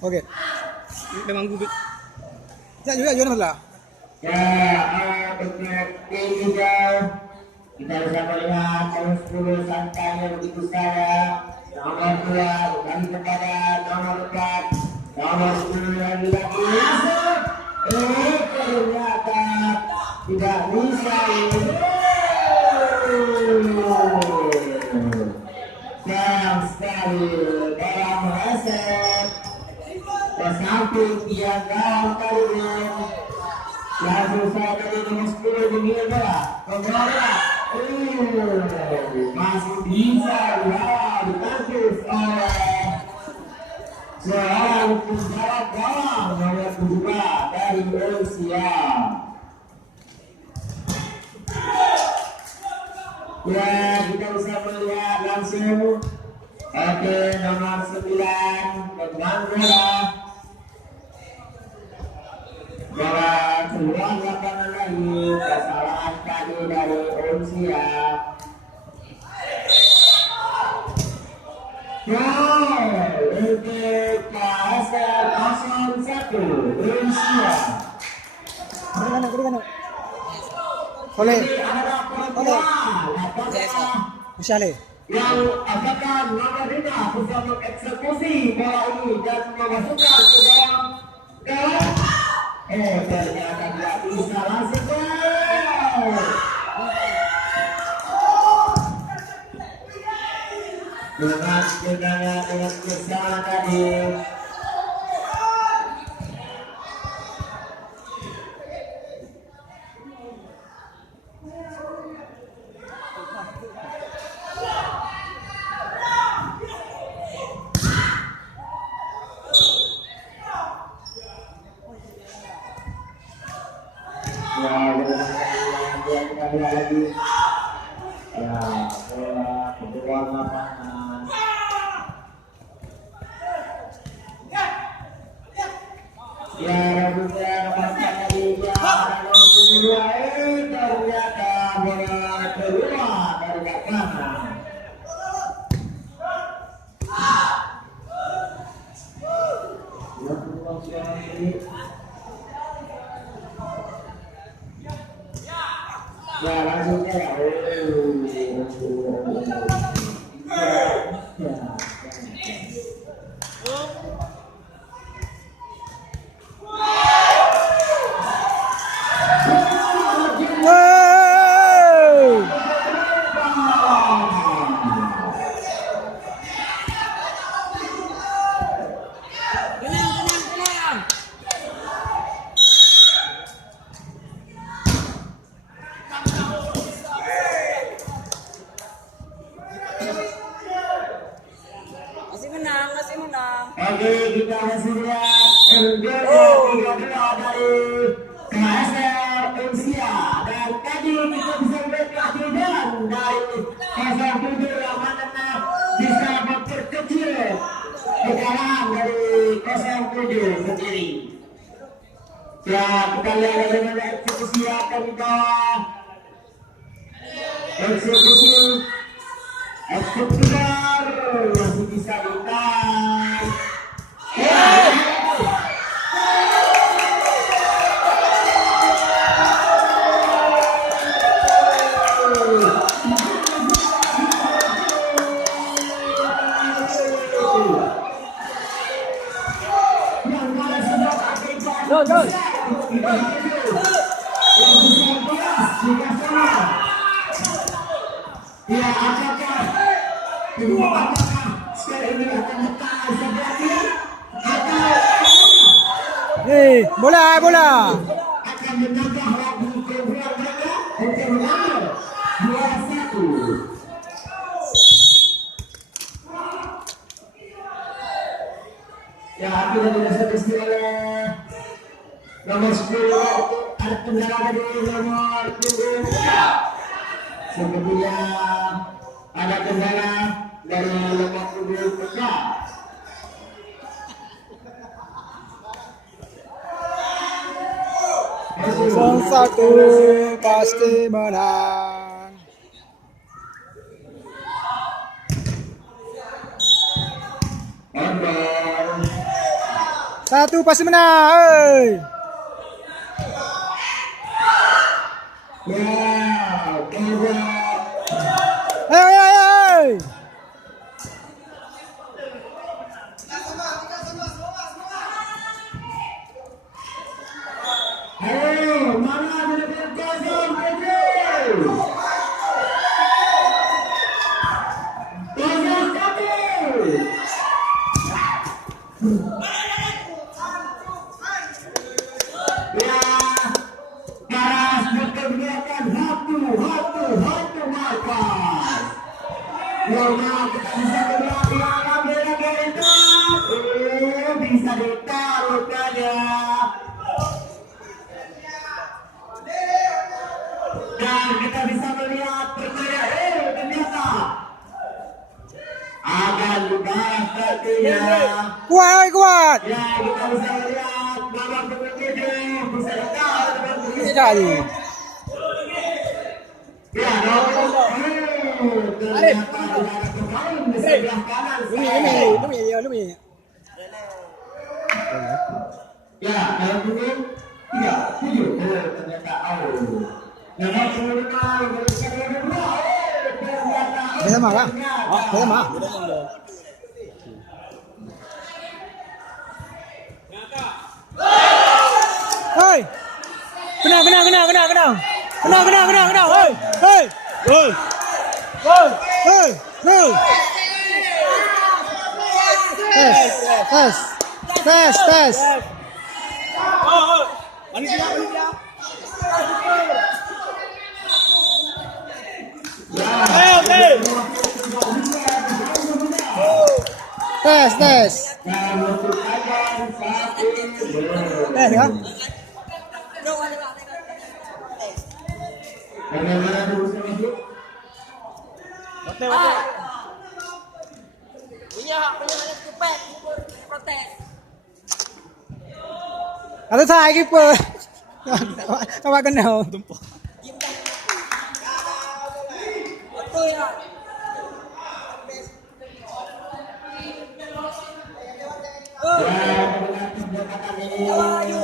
Oke. Memang gue. Saya juga juara masalah. Ya, untuk tim juga kita bisa melihat nomor 10 Santai yang begitu saya, nomor 2 kembali kepada nomor 4, nomor 10 yang lagi masuk. Ternyata tidak bisa ini. Sayang sekali dalam reset ke samping dia gawang kali ini. Langsung saya dari nomor 10 begini bola. Kembali. Masih bisa ditangkis oleh seorang penjaga gawang nomor 2 dari Rusia. Ya, kita bisa melihat langsung. Oke, nomor 9 pegang bola. Bola keluar lapangan lagi, kesalahan tadi dari Rusia. Untuk KSR 01 Rusia. Oleh. Misalnya yang akan menerima bisa mengeksekusi bola ini dan memasukkan ke dalam gawang. Ternyata tidak bisa langsung gol. Dengan tendangan dengan kesalahan tadi. Lagi ya bola keluar lapangan ya rambutnya lepaskan lagi ya nomor 2 ternyata bola keluar dari lapangan. Ya langsung ya. Oke, kita masih lihat dari KSR Rusia dan tadi kita bisa melihat keadilan dari KSR Rusia yang mana bisa memperkecil kekalahan dari KSR Rusia sendiri. Ya, kita lihat bagaimana eksekusi akan di bawah. Eksekusi masih bisa ditahan. Go. Ya, apakah sekarang ini akan letak sebelah atau bola. akan menambah lagi keunggulan mereka untuk menang 2-1. Ya, akhirnya tidak selesai oleh nomor 10 ada tendangan dari nomor 7. Sepertinya ada tendangan dari nomor 7 Peka. Satu pasti menang. Handball. Satu pasti menang. Ayo. Bisa ditaruh saja. Dan kita bisa melihat percaya, ternyata akan dibalas tentunya. Kuat. Ya, kita bisa melihat babak ke-7 bisa ditaruh dengan Sekali. Ya, ternyata ada pemain di sebelah kanan. Lumi. Ya, dalam pukul 3-7. Ternyata nomor 25 Beda mah, Kak? Beda mah. Hei. Kena. Hei. Tes. Tes. Tes ya. Bagaimana terusnya masuk? Punya cepet protes. Atau saya kiper. Apa kenal? Betul ya. Ayo.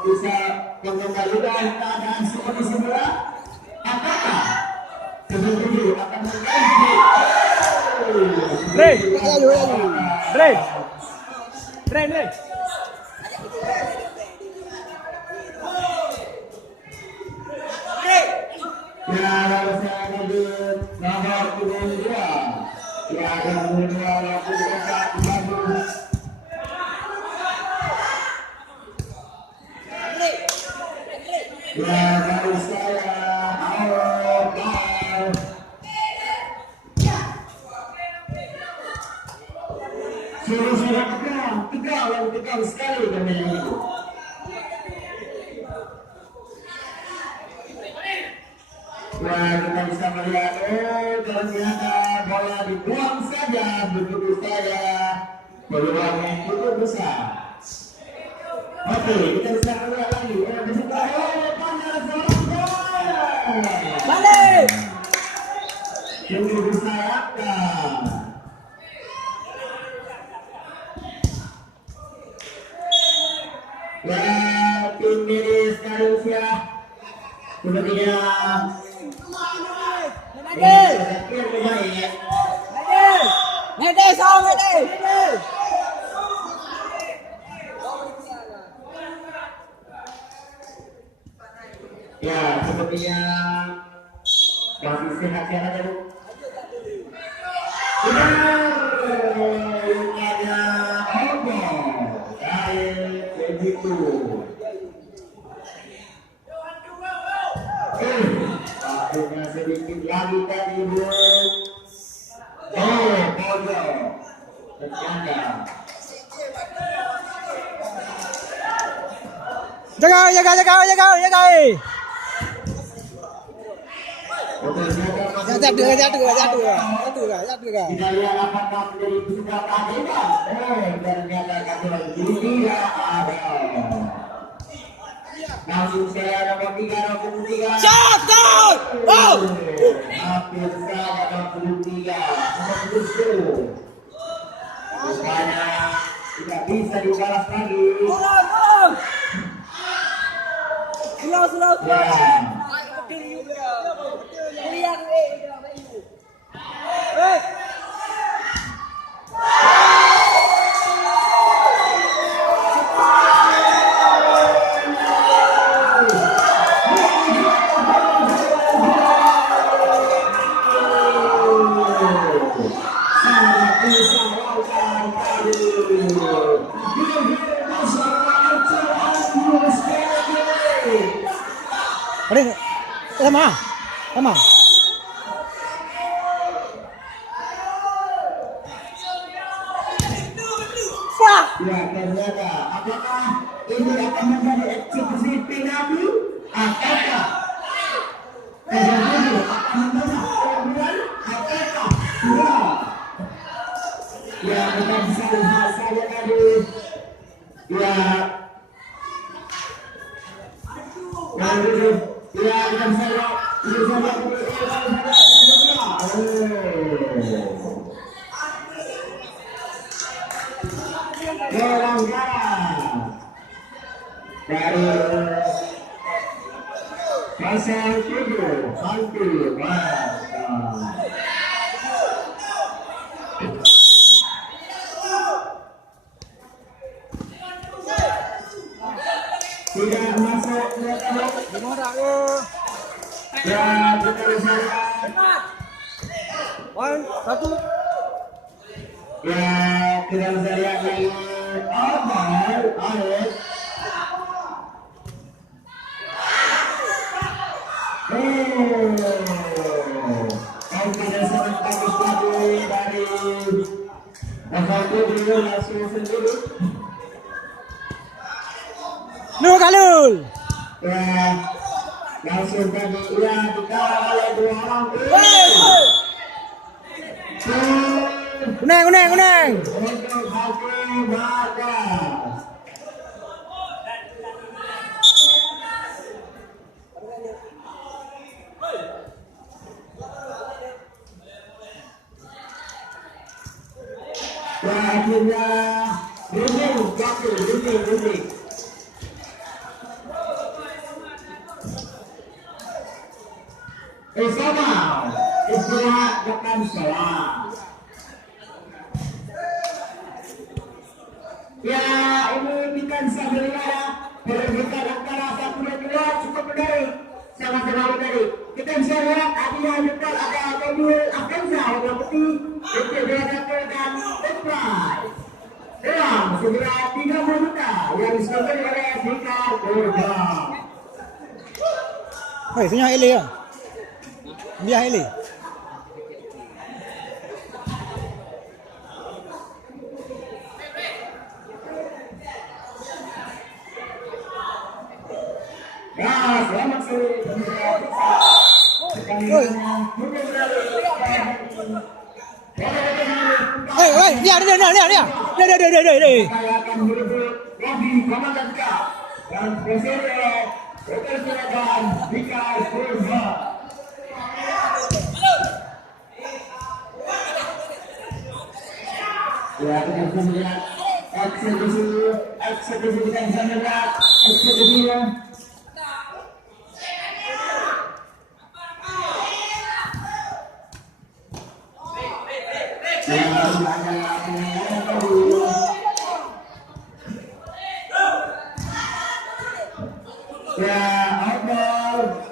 Bisa mengembalikan keadaan seperti semula. Apakah sebenarnya akan mengganti? Bre. Ya, lalu saya lanjut nomor 22. Ya, nomor 22 waktu dekat bagus. Ya, dari saya suruh tegang sekali permainan itu. Wah, kita bisa melihat, ternyata bola dibuang saja, begitu saja peluangnya cukup besar. Oke, kita bisa melihat lagi. Di situ, pandang seorang gol. Balik. Ini disayangkan. Ya, tim medis Malaysia sepertinya Mede sama Mede. ya sepertinya masih sehat-sehat ya, Bu. Ada begitu. Akhirnya sedikit lagi tadi, Bu. Pojok. Ternyata. Jaga. Untuk jaga masuk Jatuh bola. Kita lihat apakah menjadi kesempatan tidak. Ternyata kaki tidak ada. Langsung saya nomor 3. Shot, goal! Oh! Hampir saja nomor 3. Nomor 7. Rupanya tidak bisa dibalas lagi. Tolong! Slow. Ya. Lihat, Ada sama. Wah! Ya, ternyata apakah ini akan menjadi eksekusi penalti ataukah penalti akan menang kemudian ataukah tidak? Ya, kita bisa lihat saja tadi. Ya, kita bisa lihat. Pelanggaran dari pasal 7 Santi tidak masuk Gimana aku? ya kita bisa lihat Satu. ya kita bisa lihat lagi Alif tidak sangat bagus lagi dari pasal 7 langsung sendiri. Nur Kalul. Ya, langsung tadi ya dikawal oleh 2 orang. Kuneng. Untuk Hakim Bagas. Ya, akhirnya Runding. Sama istirahat makan sholat. Ya, ini kita bisa melihat perbedaan antara 1 dan 2 cukup menarik, sama-sama menarik. Kita bisa lihat Adina Yukal ada Abdul Akanza warna putih, itu Bedato dan Petrai. Dalam segera 30 juta yang disebutkan oleh Fikar Kurba. Hei, sini Eli ya. Dia Eli. Ya, selamat sore. Hei, dia. Saya akan berebut Robi Komandanka dan Presiden Hotel Suragan Fikar Kurba. Ya, kita bisa melihat eksekusi kita bisa melihat eksekusinya. Ya, outball.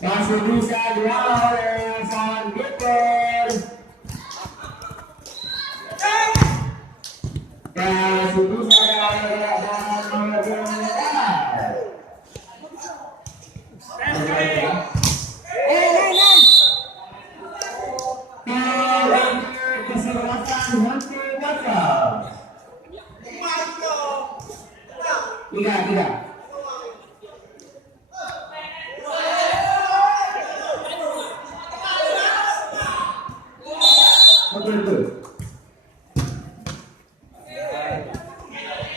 Masih bisa dilawan oleh sang kiper. Dan Tiga. Betul.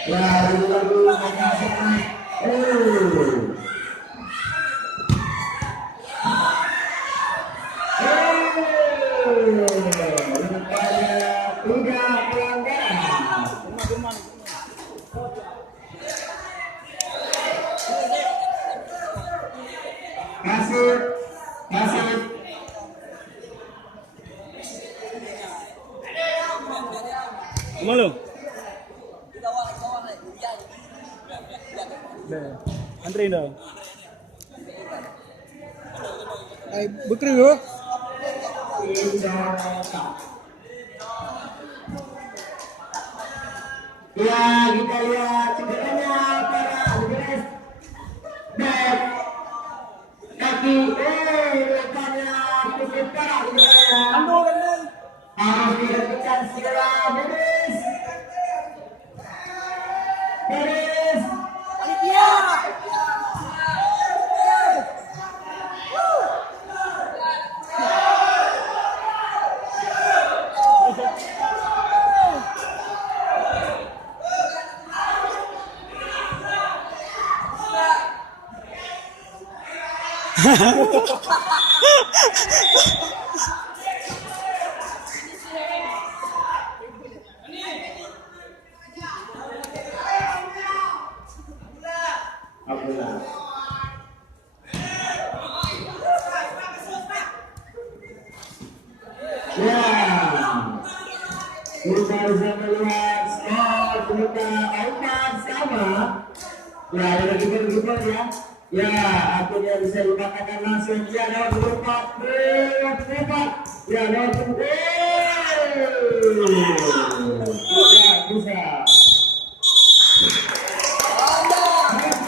Ya, lalu mereka semua. Tiga pelanggaran. Masuk. Malu. Antri dah. Bekri yo. Ya, kita lihat cederanya para beres. Back. Kaki, lekannya cukup parah ya. Harus dihentikan segera, beres. Panitia. Abdullah. Ya, kita bisa melihat skor kita 4-sama. Ya, ada kiper ya. Ya, akhirnya bisa dikatakan langsung ya nomor 4. Ya, nomor 4. Tidak bisa.